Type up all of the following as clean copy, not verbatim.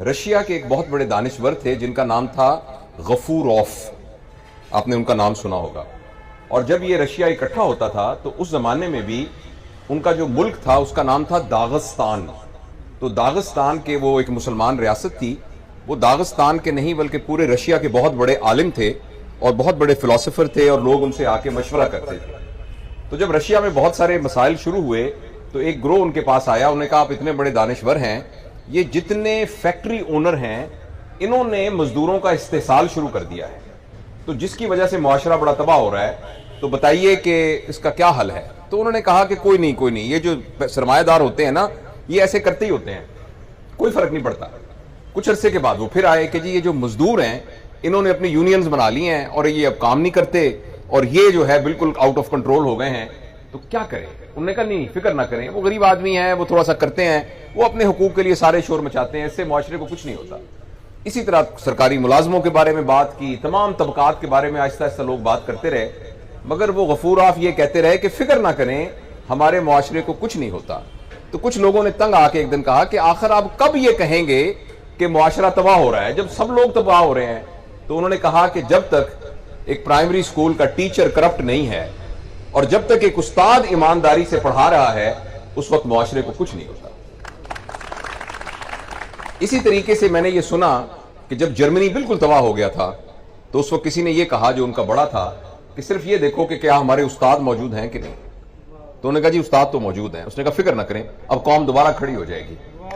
Russia کے ایک بہت بڑے دانشور تھے جن کا نام تھا غفوروف، آپ نے ان کا نام سنا ہوگا. اور جب یہ رشیا اکٹھا ہوتا تھا تو اس زمانے میں بھی ان کا جو ملک تھا اس کا نام تھا داغستان. تو داغستان کے وہ ایک مسلمان ریاست تھی. وہ داغستان کے نہیں بلکہ پورے رشیا کے بہت بڑے عالم تھے اور بہت بڑے فلسفر تھے اور لوگ ان سے آ کے مشورہ کرتے تھے. تو جب رشیا میں بہت سارے مسائل شروع ہوئے تو ایک گروہ ان کے پاس آیا. انہوں نے کہا آپ اتنے بڑے دانشور ہیں، یہ جتنے فیکٹری اونر ہیں انہوں نے مزدوروں کا استحصال شروع کر دیا ہے، تو جس کی وجہ سے معاشرہ بڑا تباہ ہو رہا ہے، تو بتائیے کہ اس کا کیا حل ہے. تو انہوں نے کہا کہ کوئی نہیں، یہ جو سرمایہ دار ہوتے ہیں نا یہ ایسے کرتے ہی ہوتے ہیں، کوئی فرق نہیں پڑتا. کچھ عرصے کے بعد وہ پھر آئے کہ جی یہ جو مزدور ہیں انہوں نے اپنی یونینز بنا لی ہیں اور یہ اب کام نہیں کرتے اور یہ جو ہے بالکل آؤٹ آف کنٹرول ہو گئے ہیں، تو کیا کریں. انہوں نے کہا نہیں فکر نہ کریں، وہ غریب آدمی ہیں، وہ تھوڑا سا کرتے ہیں، وہ اپنے حقوق کے لیے سارے شور مچاتے ہیں، اس سے معاشرے کو کچھ نہیں ہوتا. اسی طرح سرکاری ملازموں کے بارے میں بات کی، تمام طبقات کے بارے میں آہستہ آہستہ لوگ بات کرتے رہے، مگر وہ غفوروف یہ کہتے رہے کہ فکر نہ کریں، ہمارے معاشرے کو کچھ نہیں ہوتا. تو کچھ لوگوں نے تنگ آ کے ایک دن کہا کہ آخر آپ کب یہ کہیں گے کہ معاشرہ تباہ ہو رہا ہے جب سب لوگ تباہ ہو رہے ہیں. تو انہوں نے کہا کہ جب تک ایک پرائمری اسکول کا ٹیچر کرپٹ نہیں ہے اور جب تک ایک استاد ایمانداری سے پڑھا رہا ہے اس وقت معاشرے کو کچھ نہیں ہوتا. اسی طریقے سے میں نے یہ سنا کہ جب جرمنی بالکل تباہ ہو گیا تھا تو اس وقت کسی نے یہ کہا جو ان کا بڑا تھا کہ صرف یہ دیکھو کہ کیا ہمارے استاد موجود ہیں کہ نہیں. تو انہوں نے کہا جی استاد تو موجود ہیں. اس نے کہا فکر نہ کریں، اب قوم دوبارہ کھڑی ہو جائے گی.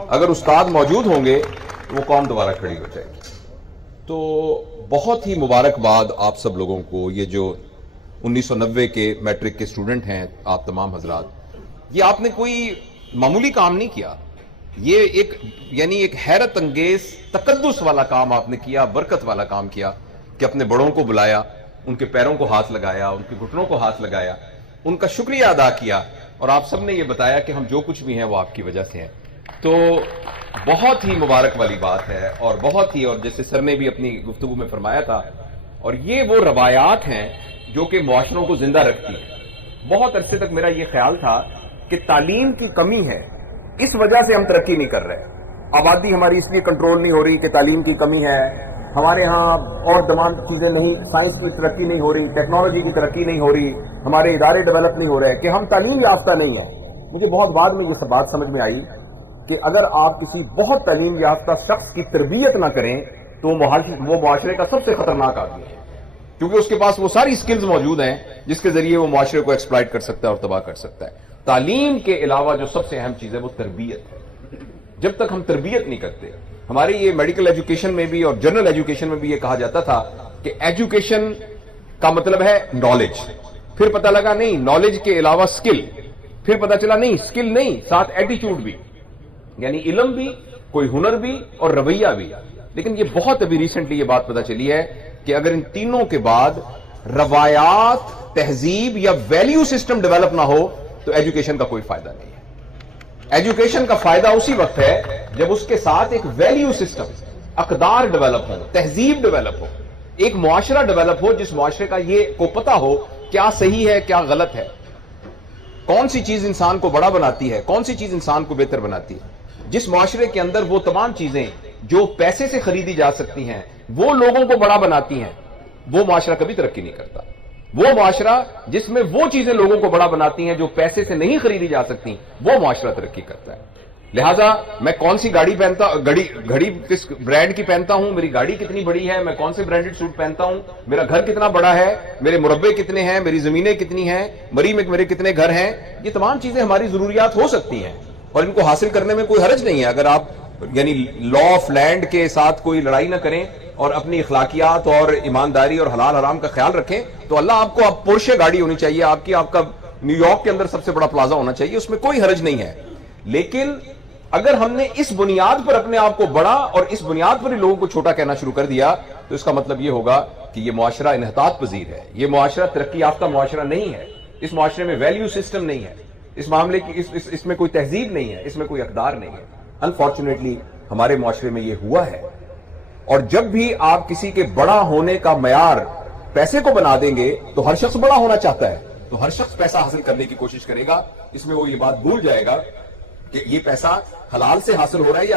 اگر استاد موجود ہوں گے تو وہ قوم دوبارہ کھڑی ہو جائے گی. تو بہت ہی مبارکباد آپ سب لوگوں کو، یہ جو 1990 کے میٹرک کے اسٹوڈنٹ ہیں آپ تمام حضرات، یہ آپ نے کوئی معمولی کام نہیں کیا، یہ ایک حیرت انگیز تقدس والا کام آپ نے کیا، برکت والا کام کیا کہ اپنے بڑوں کو بلایا، ان کے پیروں کو ہاتھ لگایا، ان کے گھٹنوں کو ہاتھ لگایا، ان کا شکریہ ادا کیا، اور آپ سب نے یہ بتایا کہ ہم جو کچھ بھی ہیں وہ آپ کی وجہ سے ہیں. تو بہت ہی مبارک والی بات ہے اور جیسے سر نے بھی اپنی گفتگو میں فرمایا تھا، اور یہ وہ روایات ہیں جو کہ معاشروں کو زندہ رکھتی ہیں. بہت عرصے تک میرا یہ خیال تھا کہ تعلیم کی کمی ہے، اس وجہ سے ہم ترقی نہیں کر رہے. آبادی ہماری اس لیے کنٹرول نہیں ہو رہی کہ تعلیم کی کمی ہے، ہمارے ہاں اور تمام چیزیں نہیں، سائنس کی ترقی نہیں ہو رہی، ٹیکنالوجی کی ترقی نہیں ہو رہی، ہمارے ادارے ڈیولپ نہیں ہو رہے کہ ہم تعلیم یافتہ نہیں ہیں. مجھے بہت بعد میں یہ بات سمجھ میں آئی کہ اگر آپ کسی بہت تعلیم یافتہ شخص کی تربیت نہ کریں تو وہ معاشرے کا سب سے خطرناک آدمی ہے، کیونکہ اس کے پاس وہ ساری سکلز موجود ہیں جس کے ذریعے وہ معاشرے کو ایکسپلائٹ کر سکتا ہے اور تباہ کر سکتا ہے. تعلیم کے علاوہ جو سب سے اہم چیز ہے وہ تربیت ہے. جب تک ہم تربیت نہیں کرتے، ہماری یہ میڈیکل ایجوکیشن میں بھی اور جنرل ایجوکیشن میں بھی یہ کہا جاتا تھا کہ ایجوکیشن کا مطلب ہے نالج. پھر پتہ لگا نہیں، نالج کے علاوہ سکل. پھر پتہ چلا نہیں، سکل نہیں، ساتھ ایٹیچیوڈ بھی، یعنی علم بھی، کوئی ہنر بھی اور رویہ بھی. لیکن یہ بہت ابھی ریسنٹلی یہ بات پتہ چلی ہے کہ اگر ان تینوں کے بعد روایات، تہذیب یا ویلیو سسٹم ڈیولپ نہ ہو تو ایجوکیشن کا کوئی فائدہ نہیں ہے. ایجوکیشن کا فائدہ اسی وقت ہے جب اس کے ساتھ ایک ویلیو سسٹم، اقدار ڈیولپ ہو، تہذیب ڈیولپ ہو، ایک معاشرہ ڈیولپ ہو جس معاشرے کا یہ کو پتہ ہو کیا صحیح ہے کیا غلط ہے، کون سی چیز انسان کو بڑا بناتی ہے، کون سی چیز انسان کو بہتر بناتی ہے. جس معاشرے کے اندر وہ تمام چیزیں جو پیسے سے خریدی جا سکتی ہیں وہ لوگوں کو بڑا بناتی ہیں، وہ معاشرہ کبھی ترقی نہیں کرتا. وہ معاشرہ جس میں وہ چیزیں لوگوں کو بڑا بناتی ہیں جو پیسے سے نہیں خریدی جا سکتی، وہ معاشرہ ترقی کرتا ہے. لہذا میں کون سی گھڑی کس برانڈ کی پہنتا ہوں، میری گاڑی کتنی بڑی ہے، میں کون سے برانڈڈ سوٹ پہنتا ہوں، میرا گھر کتنا بڑا ہے، میرے مربع کتنے ہیں، میری زمینیں کتنی ہیں، مری میں میرے کتنے گھر ہیں، یہ تمام چیزیں ہماری ضروریات ہو سکتی ہیں اور ان کو حاصل کرنے میں کوئی حرج نہیں ہے اگر آپ لا آف لینڈ کے ساتھ کوئی لڑائی نہ کریں اور اپنی اخلاقیات اور ایمانداری اور حلال حرام کا خیال رکھیں تو اللہ آپ کو پورشے گاڑی ہونی چاہیے، آپ کا نیو یارک کے اندر سب سے بڑا پلازا ہونا چاہیے، اس میں کوئی حرج نہیں ہے. لیکن اگر ہم نے اس بنیاد پر اپنے آپ کو بڑا اور اس بنیاد پر ہی لوگوں کو چھوٹا کہنا شروع کر دیا تو اس کا مطلب یہ ہوگا کہ یہ معاشرہ انحطاط پذیر ہے، یہ معاشرہ ترقی یافتہ معاشرہ نہیں ہے. اس معاشرے میں ویلیو سسٹم نہیں ہے، اس معاملے کی اس میں کوئی تہذیب نہیں ہے، اس میں کوئی اقدار نہیں ہے. انفارچونیٹلی ہمارے معاشرے میں یہ ہوا ہے. اور جب بھی آپ کسی کے بڑا ہونے کا معیار پیسے کو بنا دیں گے تو ہر شخص بڑا ہونا چاہتا ہے، تو ہر شخص پیسہ حاصل کرنے کی کوشش کرے گا. اس میں وہ یہ بات بھول جائے گا کہ یہ پیسہ حلال سے حاصل ہو رہا ہے یا